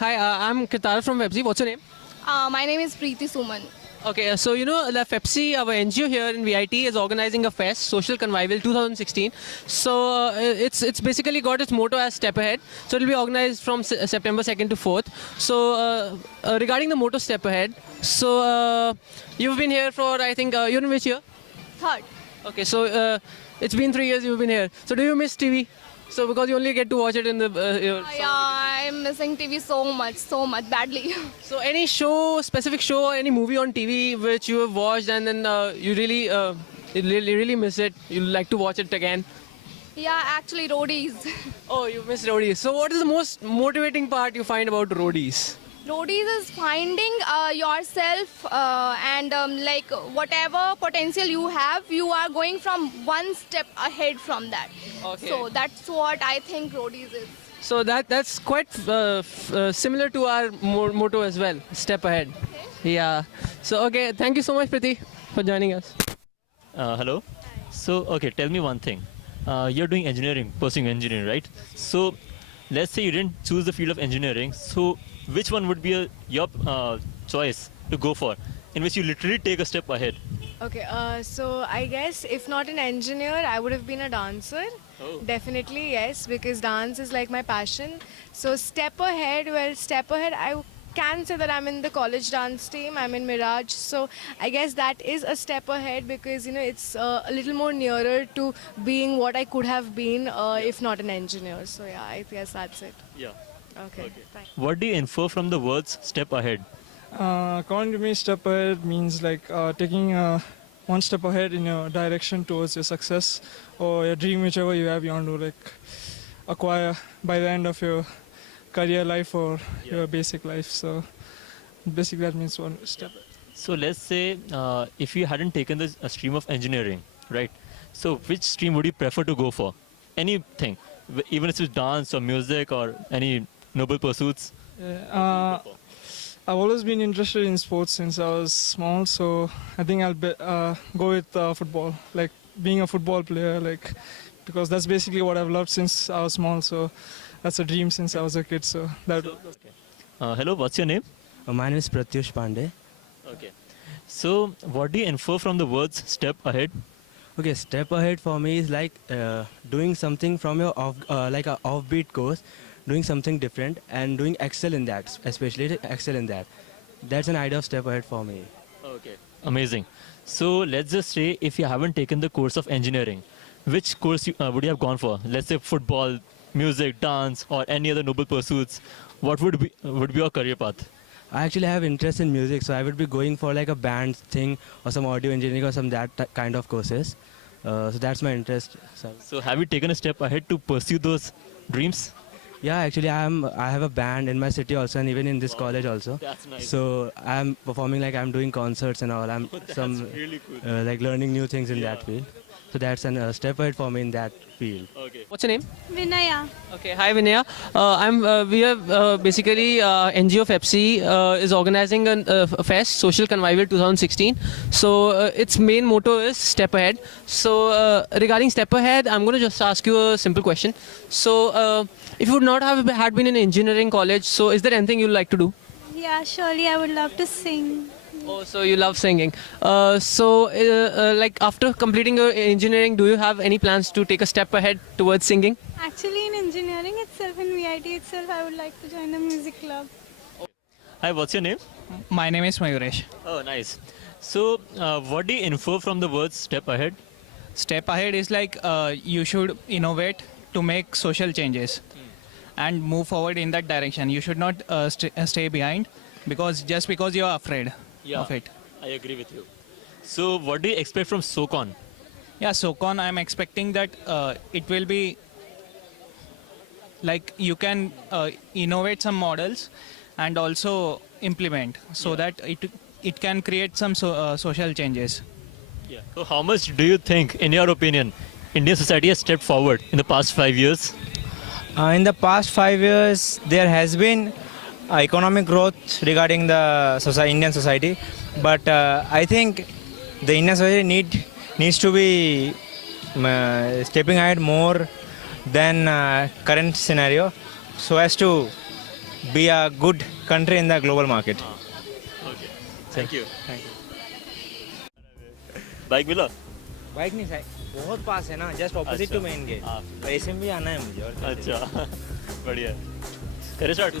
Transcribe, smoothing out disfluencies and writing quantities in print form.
Hi, I'm Kitar from Websy. What's your name? My name is Preeti Suman. Okay, so you know the FEPSI, our NGO here in VIT, is organizing a fest, Social Convivial 2016. So it's basically got its motto as Step Ahead. So it will be organized from September 2nd to 4th. So regarding the motto Step Ahead, so you've been here for I think you're in which year? Third. Okay, so it's been 3 years you've been here. So do you miss TV? So because you only get to watch it in the your Yeah, I'm missing TV so much, badly. So any show, specific show, or any movie on TV which you have watched and then you really miss it. You like to watch it again. Yeah, actually, roadies. Oh, you miss roadies. So what is the most motivating part you find about roadies? Roadies is finding yourself and like whatever potential you have, you are going from one step ahead from that. Okay. So that's what I think roadies is. So that's quite similar to our motto as well. Step ahead. Yeah. So okay, thank you so much, Priti, for joining us. Hello. So, okay, tell me one thing. You're doing engineering, pursuing engineering, right? So, let's say you didn't choose the field of engineering. So, which one would be your choice to go for, in which you literally take a step ahead? Okay, so I guess if not an engineer, I would have been a dancer. Oh. Definitely, yes, because dance is like my passion. So step ahead, I can say that I'm in the college dance team. I'm in Mirage. So I guess that is a step ahead because, you know, it's a little more nearer to being what I could have been if not an engineer. So yeah, I guess that's it. Yeah. Okay. Thanks. What do you infer from the words step ahead? According to me, step ahead means like taking one step ahead in your direction towards your success or your dream, whichever you have, you want to like acquire by the end of your career life or your basic life. So basically that means one step. So, let's say if you hadn't taken the stream of engineering, right? So, which stream would you prefer to go for? Anything, even if it's dance or music or any noble pursuits? I've always been interested in sports since I was small, so I think I'll go with football, like being a football player, like because that's basically what I've loved since I was small. So that's a dream since I was a kid. So that. Hello, what's your name? My name is Pratyush Pandey. Okay. So, what do you infer from the words step ahead? Okay, step ahead for me is like doing something from your like a offbeat course, doing something different and doing excel in that, especially excel in that. That's an idea of step ahead for me. Okay. Amazing. So, let's just say if you haven't taken the course of engineering, which course would you have gone for? Let's say football, music, dance, or any other noble pursuits. What would be your career path? I actually have interest in music, so I would be going for like a band thing or some audio engineering or some that kind of courses. So that's my interest. So, have you taken a step ahead to pursue those dreams? Yeah, actually I have a band in my city also and even in this college also. That's nice. So I'm performing, like I'm doing concerts and all. I'm really cool. like learning new things in that field. So that's a step ahead for me in that field. Okay. What's your name? Vinaya. Okay, hi Vinaya. We are basically NGO FEPSI is organizing a fest, Social Convivial 2016. So its main motto is Step Ahead. So regarding Step Ahead, I'm going to just ask you a simple question. So if you would not have had been in engineering college, so is there anything you'd like to do? Yeah, surely I would love to sing. Oh, so you love singing. Like after completing your engineering, do you have any plans to take a step ahead towards singing? Actually, in engineering itself, in VIT itself, I would like to join the music club. Hi, what's your name? My name is Mayuresh. Oh, nice. So, what do you infer from the words step ahead? Step ahead is like you should innovate to make social changes and move forward in that direction. You should not stay behind because you are afraid of it. I agree with you. So, what do you expect from SOCON? Yeah, SOCON, I'm expecting that it will be like you can innovate some models and also implement so that it can create some social changes. Yeah. So, how much do you think, in your opinion, Indian society has stepped forward in the past 5 years? In the past 5 years, there has been economic growth regarding the Indian society, but I think the Indian society needs to be stepping ahead more than current scenario, so as to be a good country in the global market. Okay. Thank you. Bike मिला? Bike नहीं साहब, बहुत पास है ना, just opposite अच्छा। To main gate. हाँ। ऐसे भी आना है मुझे और कैसे भी। अच्छा बढ़िया। करे स्टार्ट।